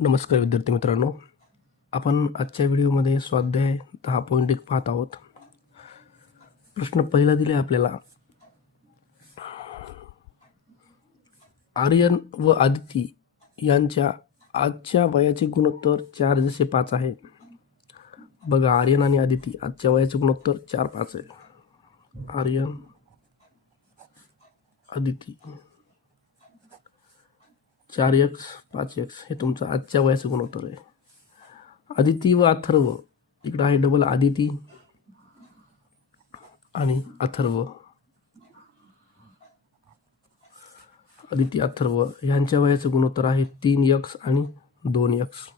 नमस्कार विद्यार्थी मित्रांनो, आपण आजच्या व्हिडिओमध्ये स्वाध्याय 10.1 पाहत आहोत. प्रश्न पहिला दिले आपल्याला, आर्यन व आदिती यांच्या आजच्या वयाचे गुणोत्तर 4:5 आहे. बघा, आर्यन आणि आदिती आजच्या वयाचे गुणोत्तर 4:5 आहे. आर्यन आदिती 4x 5x हे तुमचं आजच्या वयाचं गुणोत्तर आहे. आदिती व अथर्व, इकडं आहे डबल आदिती आणि अथर्व. आदिती अथर्व ह्यांच्या वयाचं गुणोत्तर आहे 3x आणि 2x.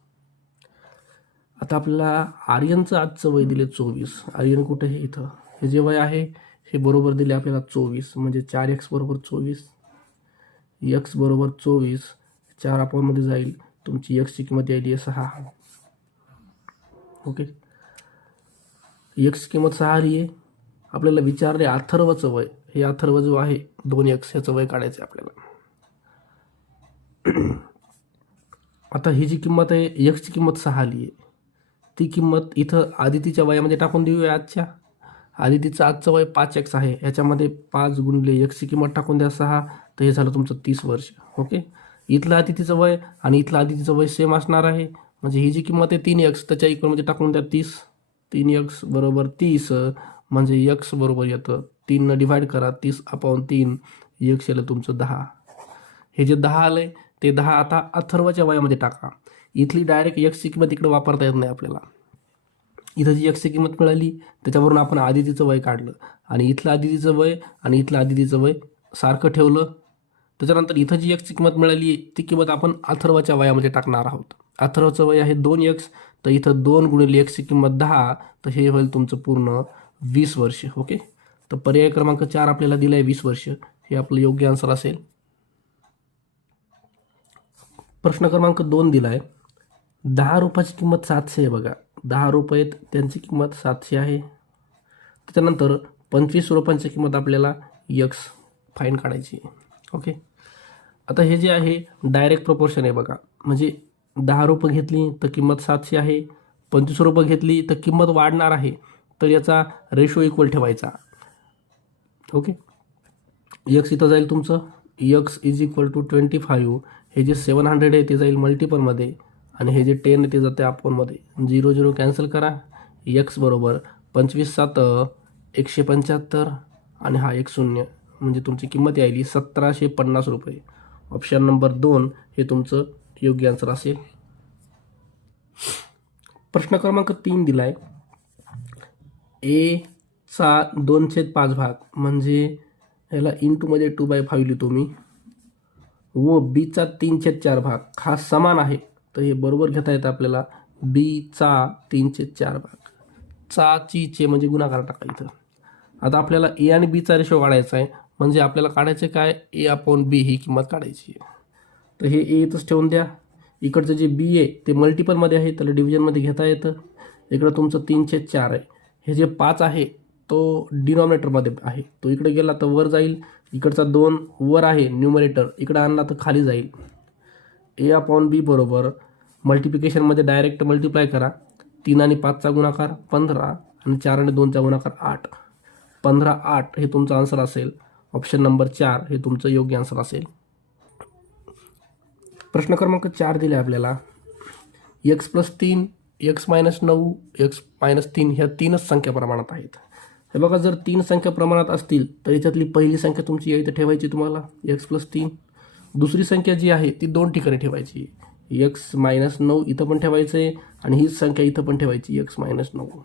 आता आपल्याला आर्यनचं आजचं वय दिले 24. आर्यन कुठे आहे? इथं. हे जे वय आहे हे बरोबर दिले आपल्याला 24, म्हणजे 4x बरोबर 24, x बरोबर 24. 4 आपणमध्ये जाईल, तुमची x ची किंमत यायली आहे 6. ओके, x ची किंमत 6 आली आहे. आपल्याला विचारले अथर्वचं वय. हे अथर्व जो आहे 2x ह्याचं वय काढायचं आहे आपल्याला. आता ही जी किंमत आहे x ची किंमत 6 आली आहे, ती किंमत इथं आदितीच्या वयामध्ये टाकून देऊया. आजच्या आदितीचं आजचं वय 5x आहे, ह्याच्यामध्ये 5 गुणिले x ची किंमत टाकून द्या 6, तर हे झालं तुमचं 30 वर्ष. ओके, इथलं आदितीचं वय आणि इथलं आदितीचं वय सेम असणार आहे, म्हणजे ही जी किंमत आहे 3x त्याच्या इक्वलमध्ये टाकून द्या 30. 3x बरोबर 30, म्हणजे x बरोबर येतं 3 डिवाइड करा, 30/3, x येलं तुमचं 10. हे जे 10 आलं आहे ते 10 आता अथर्वच्या वयामध्ये टाका. इथली डायरेक्ट x ची किंमत इकडे वापरता येत नाही आपल्याला. इथं जी x ची किंमत मिळाली त्याच्यावरून आपण आदितीचं वय काढलं आणि इथलं आदितीचं वय आणि इथलं आदितीचं वय सारखं ठेवलं. त्याच्यानंतर इथं जी x ची किंमत मिळाली ती किंमत आपण अथर्वच्या वयामध्ये टाकणार आहोत. अथर्वचं वय आहे 2x, तर इथं 2 गुणिले x ची किंमत 10, तर हे होईल तुमचं पूर्ण 20 वर्ष. ओके, तर पर्याय क्रमांक 4 आपल्याला दिला आहे 20 वर्ष. हे आपलं योग्य आन्सर असेल. प्रश्न क्रमांक 2 दिला आहे, 10 रुपयाची किंमत 700 आहे. बघा, 10 रुपये त्यांची किंमत 700 आहे. त्याच्यानंतर 25 रुपयांची किंमत आपल्याला x फाईन काढायची आहे. ओके, आता हे जे आहे डायरेक्ट प्रपोर्शन आहे. बघा, म्हणजे 10 रुपये घेतली तर किंमत 700 आहे, 25 रुपये घेतली तर किंमत वाढणार आहे, तर याचा रेशो इक्वल ठेवायचा. ओके, x इथं जाईल तुमचं x इज इक्वल टू 25. हे जे 700 आहे ते जाईल मल्टिपलमध्ये आणि हे जे 10 आहे ते जाते अपॉनमध्ये. 0 0 कॅन्सल करा. x बरोबर 25 7 175 आणि हा 1 0, म्हणजे तुमची किंमत यायली 1750 रुपये. ऑप्शन नंबर 2 हे तुमचं योग्य आन्सर असेल. प्रश्न क्रमांक 3 दिला आहे, a चा 2/5 भाग, म्हणजे ह्याला इंटूमध्ये 2/5 लिहितो मी, व b चा 3/4 भाग हा समान आहे, तर हे बरोबर घेता येतं आपल्याला. b चा 3/4 भाग, चे म्हणजे गुणाकार टाका इथं. आता आपल्याला a आणि b चा रेशो काढायचा आहे, म्हणजे आपल्याला काढायचं काय, a/b ही किंमत काढायची आहे. तर हे a इथंच ठेवून द्या. इकडचं जे b आहे ते मल्टिपलमध्ये आहे, त्याला डिव्हिजनमध्ये घेता येतं. इकडं तुमचं 3/4 आहे. हे जे 5 आहे तो डिनॉमिनेटरमध्ये आहे, तो इकडे गेला तर वर जाईल. इकडचा 2 वर आहे न्यूमरेटर, इकडं आणला तर खाली जाईल. a/b बरोबर मल्टिप्लिकेशनमध्ये डायरेक्ट मल्टिप्लाय करा. 3 आणि 5चा गुणाकार 15 आणि 4 आणि 2चा गुणाकार 8. 15 8 हे तुमचं आन्सर असेल. ऑप्शन नंबर 4 हे तुमचं योग्य आन्सर असेल. प्रश्न क्रमांक 4 दिले आपल्याला, x + 3, x - 9, x - 3 ह्या 3च संख्या प्रमाणात आहेत. हे बघा, जर 3 संख्या प्रमाणात असतील तर याच्यातली पहिली संख्या तुमची इथं ठेवायची तुम्हाला, x + 3. दुसरी संख्या जी आहे ती 2 ठिकाणी ठेवायची, x - 9 इथं पण ठेवायचं आहे आणि हीच संख्या इथं पण ठेवायची, x - 9.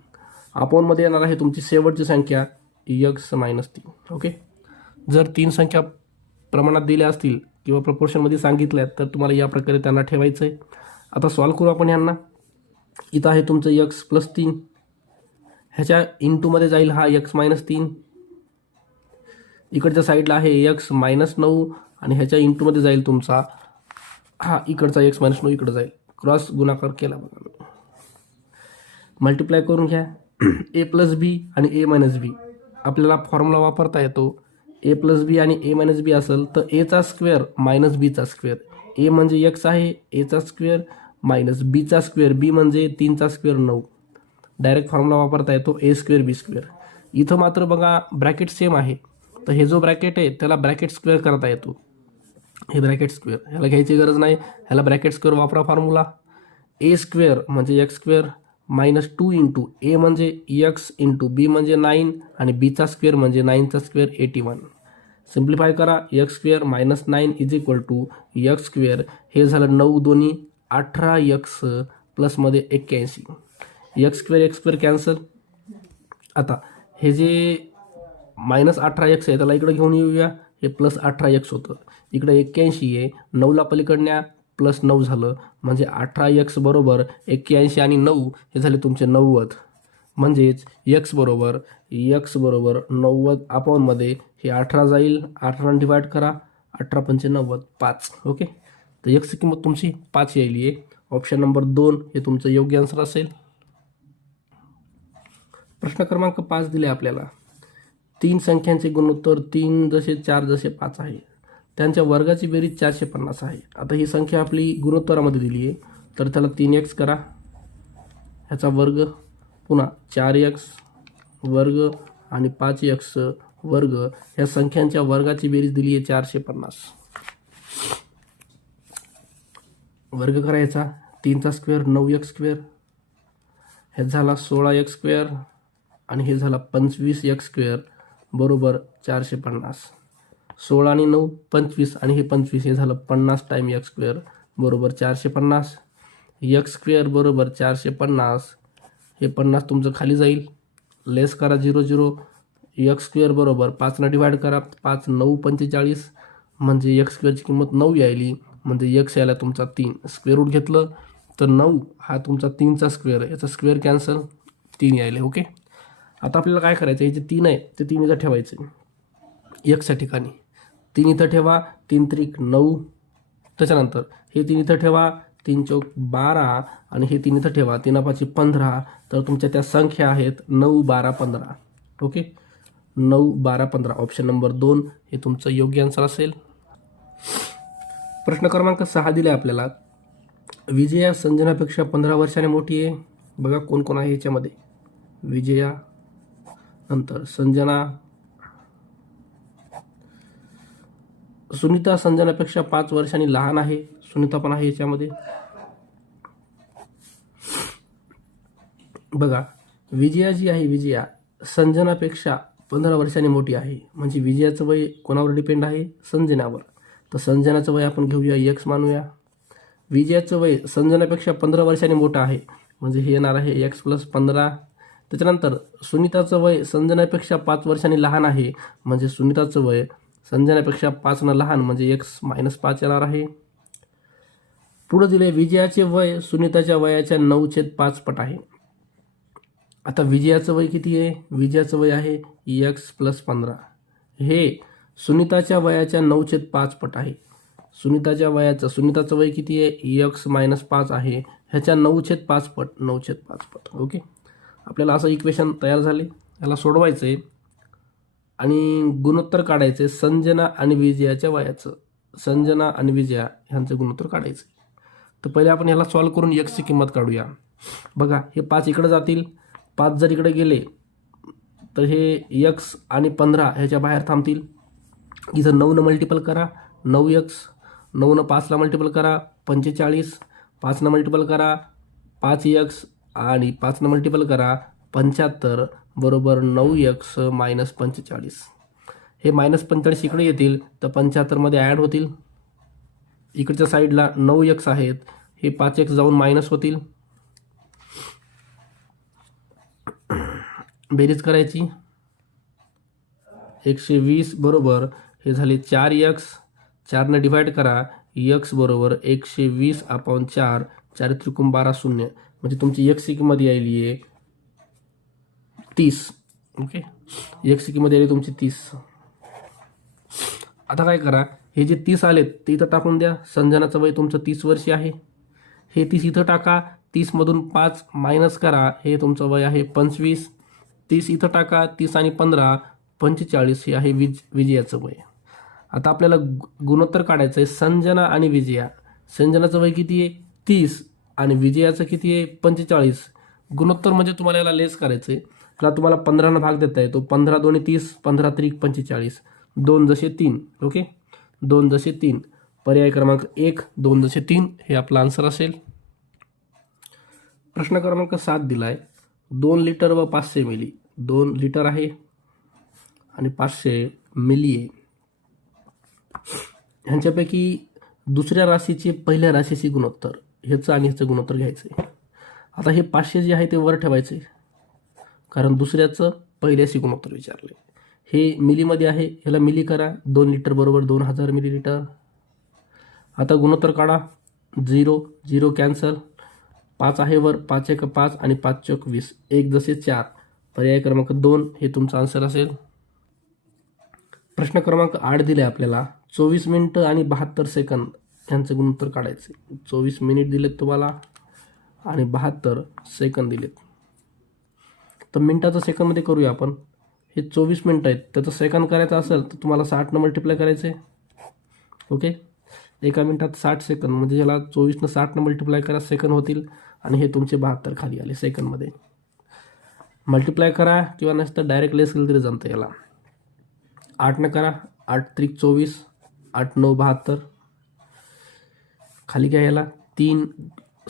अपॉनमध्ये येणार आहे तुमची शेवटची संख्या x - 3. ओके, जर 3 संख्या प्रमाणात दिल्या असतील किंवा प्रपोर्शनमध्ये सांगितल्यात तर तुम्हाला या प्रकारे त्यांना ठेवायचं आहे. आता सॉल्व करू आपण यांना. इथं आहे तुमचं x + 3, ह्याच्या इंटूमध्ये जाईल हा x - 3. इकडच्या साईडला आहे x - 9 आणि ह्याच्या इंटूमध्ये जाईल तुमचा हा इकडचा x - 9 इकडं जाईल. क्रॉस गुणाकार केला बघा, मल्टिप्लाय करून घ्या. a + b आणि a - b आपल्याला फॉर्म्युला वापरता येतो. a + b आणि a - b असेल तर a चा स्क्वेअर - b चा स्क्वेअर. a म्हणजे x आहे, a चा स्क्वेअर मायनस बीचा स्क्वेअर, बी म्हणजे 3चा स्क्वेअर 9, डायरेक्ट फॉर्म्युला वापरता येतो ए स्क्वेअर बी स्क्वेअर. इथं मात्र बघा ब्रॅकेट सेम आहे, तर हे जो ब्रॅकेट आहे त्याला ब्रॅकेट स्क्वेअर करता येतो. हे ब्रॅकेट स्क्वेअर ह्याला घ्यायची गरज नाही, ह्याला ब्रॅकेट स्क्वेअर वापरा फॉर्म्युला. ए स्क्वेअर म्हणजे एक्स स्क्वेअर मायनस 2 इंटू ए म्हणजे एक्स इंटू बी म्हणजे 9 आणि बीचा स्क्वेअर म्हणजे 9चा स्क्वेअर 81. सिम्प्लिफाय करा. X square minus 9 is equal to X square, हे झालं 9 दोन्ही 18 एक्स प्लसमध्ये 81. X square cancel. आता हे जे मायनस 18 एक्स आहे त्याला इकडे घेऊन येऊया, हे प्लस 18 एक्स होतं, इकडे 81 आहे, 9ला पलीकडण्या प्लस 9 झालं म्हणजे 18 एक्स बरोबर 81 आणि 9 हे झाले तुमचे 90. म्हणजेच एक्स बरोबर 90 अपॉनमध्ये हे 18 जाईल, 18 डिवाइड करा, 18 पंचे 90, 5. ओके, तर एक्सची किंमत तुमची 5 यायली आहे. ऑप्शन नंबर 2 हे तुमचं योग्य आन्सर असेल. प्रश्न क्रमांक 5 दिले आपल्याला. 3 संख्यांचे गुणोत्तर 3 जसे 4 जसे 5 आहे, त्यांच्या वर्गाची बेरीज 450 आहे. आता ही संख्या आपली गुणोत्तरामध्ये दिली आहे, तर त्याला 3x करा, ह्याचा वर्ग, पुन्हा 4x वर्ग आणि 5x वर्ग, ह्या संख्यांच्या वर्गाची बेरीज दिली आहे 450. वर्ग करायचा, 3चा स्क्वेअर 9x स्क्वेअर, हे झाला 16x स्क्वेअर आणि हे झाला 25x स्क्वेअर बरोबर 450. 16 आणि 9 25 आणि हे 25, हे झालं 50 टाईम एक्स स्क्वेअर बरोबर 450. एक्स स्क्वेअर बरोबर 450, हे 50 तुमचं खाली जाईल, लेस करा 0 0. एक्स स्क्वेअर बरोबर 5ने डिवाइड करा, 5 9 45 म्हणजे एक्स स्क्वेअरची किंमत 9 यायली, म्हणजे एक्स यायला तुमचा 3. स्क्वेअर रूट घेतलं तर 9 हा तुमचा 3चा स्क्वेअर आहे, याचा स्क्वेअर कॅन्सल, 3 यायले. ओके, आता आपल्याला काय करायचं, हे जे 3 आहे ते 3 इथं ठेवायचे एक्सच्या ठिकाणी. 3 इथं ठेवा, 3 त्रिक 9, त्याच्यानंतर हे 3 इथं ठेवा, 3 चौक 12 आणि हे 3 इथं ठेवा, 3 पाची 15. तर तुमच्या त्या संख्या आहेत 9 12 15. ओके, 9 12 15. ऑप्शन नंबर 2 हे तुमचं योग्य आन्सर असेल. प्रश्न क्रमांक 6 दिला आहे आपल्याला. विजया संजनापेक्षा 15 वर्षाने मोठी आहे. बघा कोण कोण आहे ह्याच्यामध्ये. विजया, नंतर संजना, सुनीता संजनापेक्षा 5 वर्षांनी लहान आहे, सुनीता पण आहे याच्यामध्ये. बघा विजया जी आहे, विजया संजनापेक्षा 15 वर्षांनी मोठी आहे, म्हणजे विजयाचं वय कोणावर डिपेंड आहे, संजनावर. तर संजनाचं वय आपण घेऊया एक्स मानूया. विजयाचं वय संजनापेक्षा 15 वर्षांनी मोठं आहे, म्हणजे हे येणार आहे एक्स प्लस 15. त्याच्यानंतर सुनीताचं वय संजनापेक्षा 5 वर्षांनी लहान आहे, म्हणजे सुनीताचं वय संजनापेक्षा 5 लहान, म्हणजे एक्स मायनस 5 येणार आहे. पुढे दिले विजयाचे वय सुनीताच्या वयाच्या 9/5 पट आहे. आता विजयाचं वय किती आहे, विजयाचं वय आहे एक्स प्लस 15, हे सुनीताच्या वयाच्या 9/5 पट आहे. सुनीताचं वय किती आहे, एक्स मायनस 5 आहे, ह्याच्या 9/5 पट, 9/5 पट. ओके, आपल्याला असं इक्वेशन तयार झाले, याला सोडवायचं आहे आणि गुणोत्तर काढायचे संजना आणि विजयाच्या वयाचं. संजना आणि विजया ह्यांचं गुणोत्तर काढायचं. तर पहिले आपण ह्याला सॉल्व करून एक्सची किंमत काढूया. बघा हे 5 इकडे जातील, 5 जर इकडे गेले तर हे एक्स आणि 15 ह्याच्या बाहेर थांबतील. इथं 9 मल्टिपल करा, 9x, 9 5ला मल्टिपल करा 45, 5 मल्टिपल करा 5x आणि 5 मल्टिपल करा 75 बरोबर 9x मायनस 45. हे मायनस 45 इकडे येतील तर 75मध्ये ॲड होतील. इकडच्या साईडला 9x आहेत, हे 5x जाऊन मायनस होतील. बेरीज करायची, 120 बरोबर हे झाले 4x, 4ने डिवाइड करा, x बरोबर 120/4, 4 त्रिकोण 12 शून्य, म्हणजे तुमची एक्सची किंमत यायली आहे 30. ओके, एक्सची किंमत यायली तुमची 30. आता काय करा, हे जे 30 आलेत ते इथं टाकून द्या. संजनाचं वय तुमचं 30 वर्षी आहे, हे 30 इथं टाका, 30मधून 5 मायनस करा, हे तुमचं वय आहे 25. 30 इथं टाका, 30 आणि 15 45, हे आहे विजयाचं वय. आता आपल्याला गुणोत्तर काढायचं आहे संजना आणि विजया. संजनाचं वय किती आहे 30, आणि विजयाचं किती आहे 45. गुणोत्तर म्हणजे तुम्हाला याला लेस करायचं आहे. त्याला तुम्हाला 15 भाग देता येतो. 15 दोन्ही 30, 15 त्रिक 45, 2 जसे 3. ओके, 2 जसे 3. पर्याय क्रमांक 1, 2 जसे 3 हे आपला आन्सर असेल. प्रश्न क्रमांक 7 दिला आहे. 2 लिटर व 500 मिली. 2 लिटर आहे आणि 500 मिली आहे. ह्यांच्यापैकी दुसऱ्या राशीचे पहिल्या राशीचे गुणोत्तर, ह्याचं आणि ह्याचं गुणोत्तर घ्यायचं आहे. आता हे 500 जे आहे ते वर ठेवायचे, कारण दुसऱ्याचं पहिल्याशी गुणोत्तर विचारले. हे मिलीमध्ये आहे, ह्याला मिली करा. 2 लिटर बरोबर 2000 मिलीलिटर. आता गुणोत्तर काढा. 0 0 कॅन्सल. 5 आहे वर, 5 1 5 आणि 5 चौक 20, 1 जसे 4. पर्याय क्रमांक 2 हे तुमचं आन्सर असेल. प्रश्न क्रमांक 8 दिले आपल्याला. 24 मिनिटं आणि 72 सेकंद यांचं गुणोत्तर काढायचे. 24 मिनिट दिलेत तुम्हाला आणि 72 सेकंद दिलेत. तर मिनिटाचं सेकंदमध्ये करूया आपण. हे 24 मिनिटं आहेत, त्याचं सेकंद करायचं असेल तर तुम्हाला 60 मल्टिप्लाय करायचे. ओके, एका मिनिटात 60 सेकंद म्हणजे याला 24 60 मल्टिप्लाय करा, सेकंद होतील आणि हे तुमचे 72 खाली आले सेकंदमध्ये. मल्टिप्लाय करा किंवा नसतं डायरेक्ट लेस केलं तरी जमतं याला. 8 करा. 8 त्रिक 24, 8 9 72. खाली काय याला 3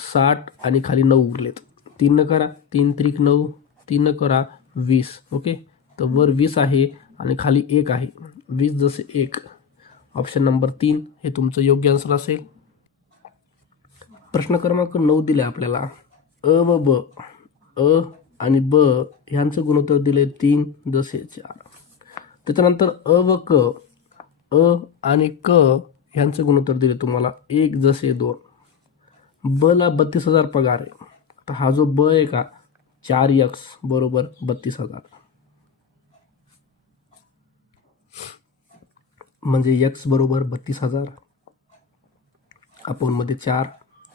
60 आणि खाली 9 उरलेत. 3 करा. 3 त्रिक 9, 3 करा 20. ओके, तर वर 20 आहे आणि खाली 1 आहे. 20 जसे 1. ऑप्शन नंबर 3 हे तुमचं योग्य आन्सर असेल. प्रश्न क्रमांक 9 दिले आपल्याला. अ व ब. अ आणि ब ह्यांचं गुणोत्तर दिले 3 जसे 4. त्याच्यानंतर अ व क. अ आणि क ह्यांचं गुणोत्तर दिले तुम्हाला 1 जसे 2. ब ला 32,000 पगार आहे. आता हा जो ब आहे का 4x बरोबर 32,000, म्हणजे x बरोबर 32,000. अपोनमध्ये 4,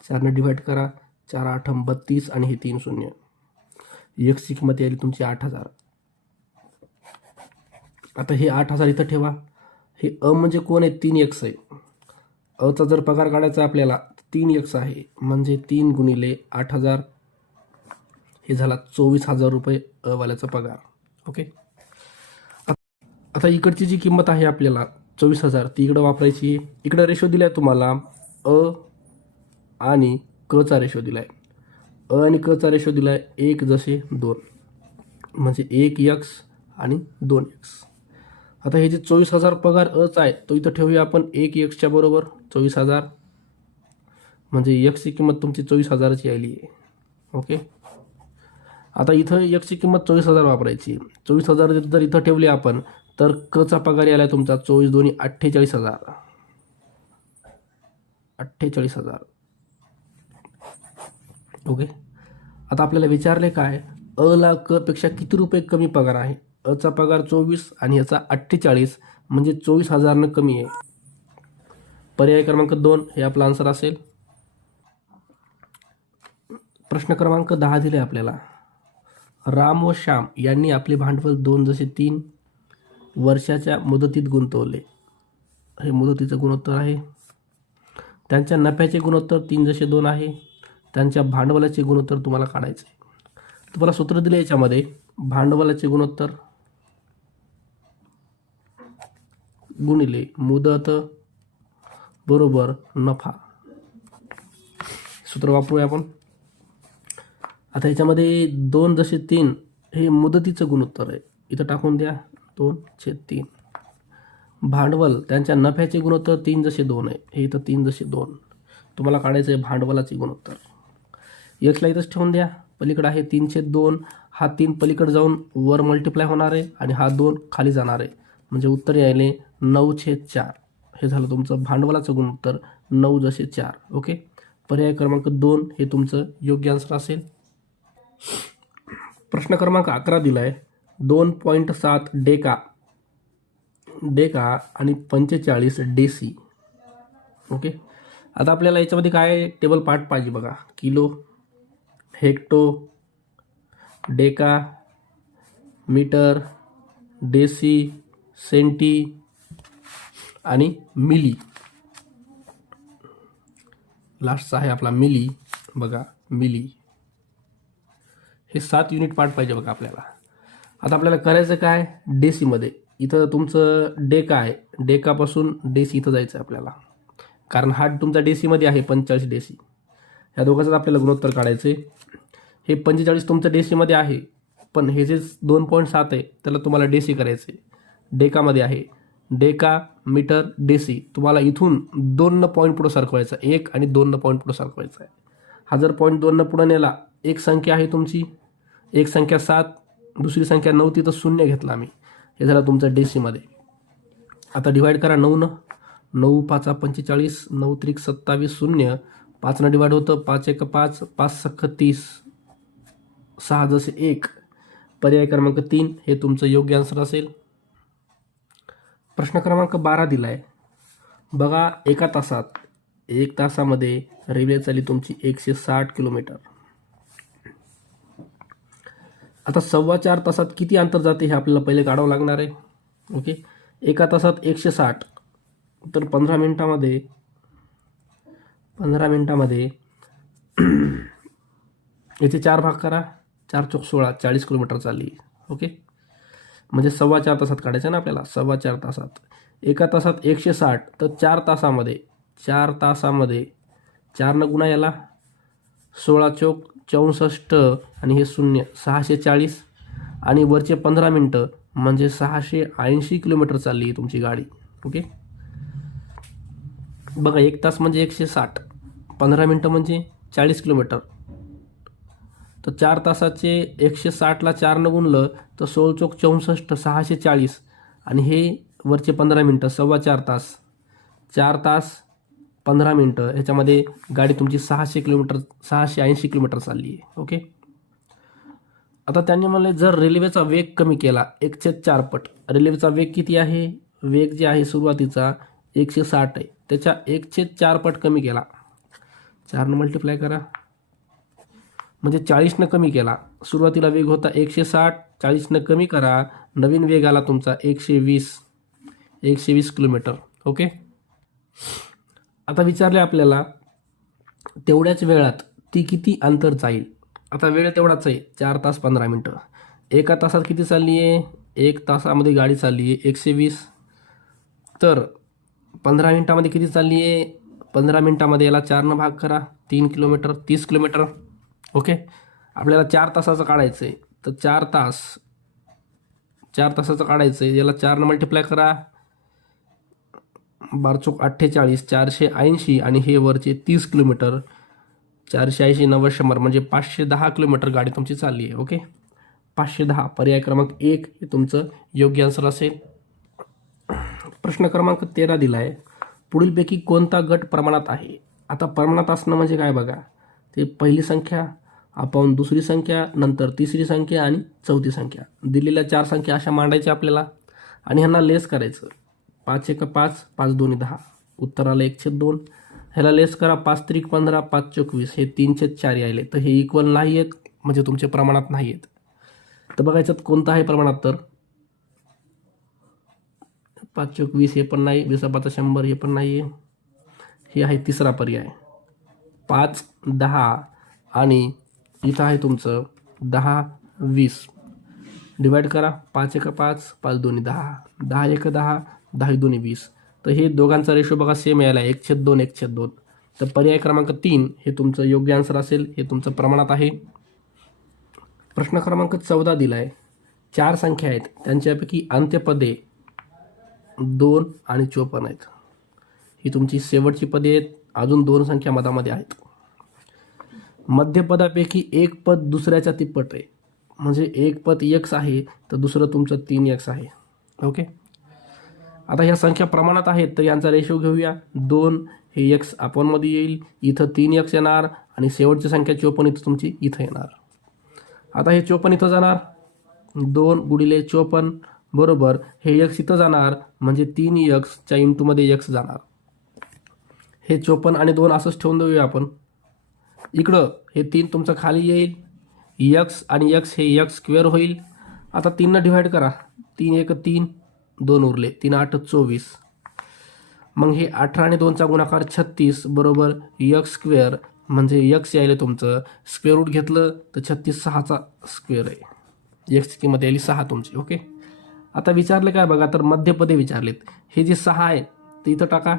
4ने डिवाइड करा. 4 8 32 आणि हे 3 शून्य. एक्सची किंमत यायली तुमची 8,000. आता हे 8,000 इथं ठेवा. हे अ म्हणजे कोण आहे 3x आहे. अचा जर पगार काढायचा आपल्याला 3x आहे, म्हणजे 3 गुणिले 8,000 हे झाला 24,000 रुपये अवाल्याचा पगार. ओके, आता इकडची जी किंमत आहे आपल्याला 24,000 ती इकडं वापरायची. इकडं रेशो दिलाय तुम्हाला अ आणि क चा रेशो दिलाय. अ आणि क चा रेशो दिलाय 1 जसे 2, म्हणजे 1x आणि 2x. आता हे जे 24,000 पगार अचा आहे तो इथं ठेवूया आपण 1xच्या बरोबर 24,000, म्हणजे एक्सची किंमत तुमची 24,000ची आली आहे. ओके, आता इथं एक्सची किंमत 24,000 वापरायची. 24,000 जर इथं ठेवली आपण तर क चा पगार यायला तुमचा 24 दोन्ही 48,000. 48,000. ओके, आता आपल्याला विचारले काय अ ला क पेक्षा किती रुपये कमी पगार आहे. अचा पगार 24 आणि याचा 48, म्हणजे 24,000 कमी आहे. पर्याय क्रमांक 2 हे आपला आन्सर असेल. प्रश्न क्रमांक 10 दिले आपल्याला. राम व श्याम यांनी आपले भांडवल 2 जसे 3 वर्षाच्या मुदतीत गुंतवले. हे मुदतीचं गुणोत्तर आहे. त्यांच्या नफ्याचे गुणोत्तर 3 जसे 2 आहे. त्यांच्या भांडवलाचे गुणोत्तर तुम्हाला काढायचे. तुम्हाला सूत्र दिले याच्यामध्ये. भांडवलाचे गुणोत्तर गुणिले मुदत बरोबर नफा. सूत्र वापरूया आपण. आता ह्याच्यामध्ये 2 जसे 3 हे मुदतीचं गुणोत्तर आहे, इथं टाकून द्या 2/3. भांडवल त्यांच्या नफ्याचे गुणोत्तर 3 जसे 2 आहे, हे इथं 3 जसे 2. तुम्हाला काढायचं आहे भांडवलाचे गुणोत्तर. एक्सला इथंच ठेवून द्या. पलीकडे आहे 3/2. हा 3 पलीकडे जाऊन वर मल्टिप्लाय होणार आहे आणि हा 2 खाली जाणार आहे, म्हणजे उत्तर यायले 9/4. हे झालं तुमचं भांडवलाचं गुणोत्तर 9 जसे 4. ओके, पर्याय क्रमांक 2 हे तुमचं योग्य आन्सर असेल. प्रश्न क्रमांक 11 दिलाय. 2.7 डेका आणि 45 डेसी. ओके, आता आपल्याला याच्यामध्ये काय टेबल पार्ट पाहिजे बघा. Kilo, hecto, deca, metre, deci, centi आणि मिली. लास्टचा आहे आपला मिली. बघा मिली, हे 7 युनिट पार्ट पाहिजे बघा आपल्याला. आता आपल्याला करायचं काय, डेसीमध्ये. इथं तुमचं डेका आहे, डेकापासून डेसी इथं जायचं आहे आपल्याला, कारण हा तुमचा डेसीमध्ये आहे 45 डेसी. ह्या दोघांचाच आपल्याला गुणोत्तर काढायचं आहे. हे 45 तुमचं डेसीमध्ये आहे, पण हे जे 2.7 आहे त्याला तुम्हाला डेसी करायचं आहे, डेकामध्ये आहे. डेका मीटर डेसी तुम्हाला इथून 2 पॉईंट पुढं सरकवायचा, 1 आणि 2 पॉईंट पुढं सरकवायचा आहे. हा जर पॉईंट 2 पुढं नेला, एक संख्या आहे तुमची, एक संख्या 7, दुसरी संख्या 9, तिथं 0 घेतला आम्ही. हे झालं तुमचं डेसीमध्ये. आता डिवाईड करा 9 9 5 45, 9 त्रिक 27, 0 5 डिवाईड होतं, 5 1 5, 5 6 30, 6 जसे 1. पर्याय क्रमांक 3 हे तुमचं योग्य आन्सर असेल. प्रश्न क्रमांक 12 दिला आहे बघा. एक तासामध्ये रेल्वे चालली तुमची 160 किलोमीटर. आता 4.25 तासात किती अंतर जाते हे आपल्याला पहिले काढावं लागणार आहे. ओके, एका तासात 160, तर 15 मिनिटामध्ये याचे 4 भाग करा, 4 चौक 16, 40 किलोमीटर चालली. ओके, म्हणजे 4.25 तासात काढायचं ना आपल्याला. 4.25 तासात, एका तासात 160, तर 4 तासामध्ये 4 न गुणा याला, 16 चौक 64 आणि हे 0, 640 आणि वरचे 15 मिनटं म्हणजे 680 किलोमीटर चालली आहे तुमची गाडी. ओके, बघा 1 तास म्हणजे 160, 15 मिनटं म्हणजे 40 किलोमीटर. तर 4 तासाचे 160ला 4 न गुणलं तर 16 चौक 64, 640 आणि हे वरचे 15 मिनटं, 4.25 तास, 4 तास 15 मिनटं, ह्याच्यामध्ये गाडी तुमची 680 किलोमीटर चालली आहे. ओके, आता त्यांनी म्हणले जर रेल्वेचा वेग कमी केला 1/4 पट. रेल्वेचा वेग किती आहे, वेग जे आहे सुरुवातीचा 160 आहे, त्याच्या 1/4 पट कमी केला. 4 मल्टिप्लाय करा म्हणजे 40 कमी केला. सुरुवातीला वेग होता 160, 40 कमी करा, नवीन वेग आला तुमचा 120 किलोमीटर. ओके, आता विचारले आपल्याला तेवढ्याच वेळात ती किती अंतर जाईल. आता वेळ तेवढाच आहे, 4 तास 15 मिनटं. एका तासात किती चालली आहे, 1 तासामध्ये गाडी चालली आहे 120, तर 15 मिनटामध्ये किती चालली आहे, 15 मिनटामध्ये याला 4 भाग करा, 3 किलोमीटर, 30 किलोमीटर. ओके, आपल्याला 4 तासाचं काढायचं आहे, तर 4 तासाचं काढायचं आहे, याला 4 मल्टिप्लाय करा, 12 चौक 48, 480 आणि हे वरचे 30 किलोमीटर, 480 90 100 म्हणजे 510 किलोमीटर गाडी तुमची चालली आहे. ओके, 510 पर्याय क्रमांक 1 हे तुमचं योग्य आन्सर असेल. प्रश्न क्रमांक 13 दिला आहे. पुढीलपैकी कोणता गट प्रमाणात आहे. आता प्रमाणात असणं म्हणजे काय बघा, ते पहिली संख्या आपण दुसरी संख्या, नंतर तिसरी संख्या आणि चौथी संख्या. दिलेल्या 4 संख्या अशा मांडायच्या आपल्याला आणि ह्यांना लेस करायचं. 5 1 5, 5 2 10, उत्तराला 1/2. ह्याला लेस करा, 5 3 15, 5 चौक 20, हे 3/4 यायले, तर हे इक्वल नाही आहेत, म्हणजे तुमचे प्रमाणात नाही आहेत. तर बघायचं कोणतं आहे प्रमाणात, तर 5 चौक 20 हे पण नाही, 20 5 100 हे पण नाही आहे. हे आहे तिसरा पर्याय, 5 10 आणि इथं आहे तुमचं 10 20. डिवाईड करा, 5 1 5, 5 2 10, 10 1 10, 10 2 20. तर हे दोघांचा रेशो बघा सेम यायला 1/2 1/2. तर पर्याय क्रमांक 3 हे तुमचं योग्य आन्सर असेल, हे तुमचं प्रमाणात आहे. प्रश्न क्रमांक 14 दिला आहे. 4 संख्या आहेत, त्यांच्यापैकी अंत्यपदे 2 आणि 54 आहेत. ही तुमची शेवटची पदे आहेत, अजून 2 संख्या मधामध्ये आहेत. मध्यपदापैकी एक पद दुसऱ्याच्या तिप्पट आहे, म्हणजे एक पद x आहे तर दुसरं तुमचं 3x आहे. ओके, आता ह्या संख्या प्रमाणात आहेत, तर यांचा रेशो घेऊया. 2 हे x आपणमध्ये येईल, इथं 3x येणार आणि शेवटची संख्या 54 इथं तुमची इथं येणार. आता हे 54 इथं जाणार, 2 गुणिले 54 बरोबर हे x इथं जाणार, म्हणजे 3x च्या इंटूमध्ये x जाणार. हे 54 आणि 2 असंच ठेवून देऊया आपण. इकडं हे 3 तुमचं खाली येईल, x आणि x हे x स्क्वेअर होईल. आता 3 डिवाईड करा, 3 1 3, 2 उरले, 3 8 24. मग हे 18 आणि 2चा गुणाकार 36 बरोबर x स्क्वेअर म्हणजे यक्स यायला तुमचं स्क्वेअर रूट घेतलं तर 36 6चा स्क्वेअर आहे. यक्सची किंमत यायली 6 तुमची. ओके. आता विचारलं काय बघा, तर मध्यपदे विचारलेत. हे जे 6 आहे ते इथं टाका,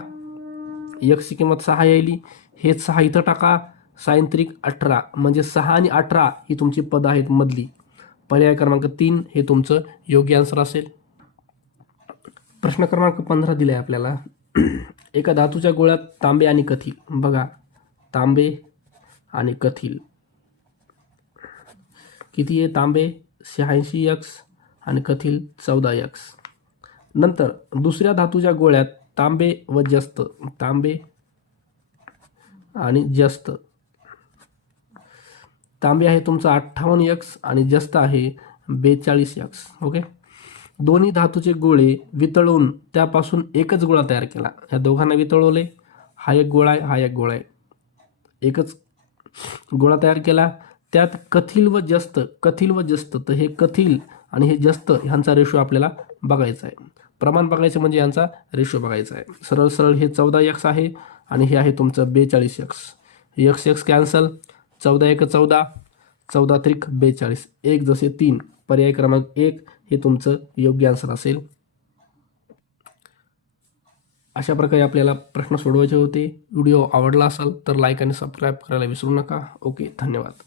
यक्सची किंमत 6 यायली, हेच 6 इथं टाका, साइन त्रिक 18 म्हणजे 6 आणि 18 ही तुमची पदं आहेत मधली. पर्याय क्रमांक 3 हे तुमचं योग्य आन्सर असेल. प्रश्न क्रमांक 15 दिला आहे आपल्याला. एका धातूच्या गोळ्यात तांबे आणि कथील, बघा तांबे आणि कथील किती आहे, तांबे 86 यक्स आणि कथील 14 यक्स. नंतर दुसऱ्या धातूच्या गोळ्यात तांबे व जस्त, तांबे आणि जस्त, तांबे आहे तुमचं 58 यक्स आणि जस्त आहे 42 यक्स. ओके. दोन्ही धातूचे गोळे वितळवून त्यापासून एकच गोळा तयार केला. ह्या दोघांना वितळवले, हा एक गोळा आहे, हा एक गोळा आहे, एकच गोळा तयार केला. त्यात कथील व जस्त, कथील व जस्त, तर हे कथील आणि हे जस्त ह्यांचा रेशो आपल्याला बघायचा आहे. प्रमाण बघायचं म्हणजे यांचा रेशो बघायचा आहे. सरळ सरळ हे 14 यक्स आहे आणि हे आहे तुमचं 42 यक्स. यक्स यक्स कॅन्सल, 14 एक 14, 14 त्रिक 42, 1 जसे 3. पर्याय क्रमांक 1 हे तुमचं योग्य आन्सर असेल. अशा प्रकारे आपल्याला प्रश्न सोडवायचे होते. व्हिडिओ आवडला असेल तर लाईक आणि सबस्क्राईब करायला विसरू नका. ओके, धन्यवाद.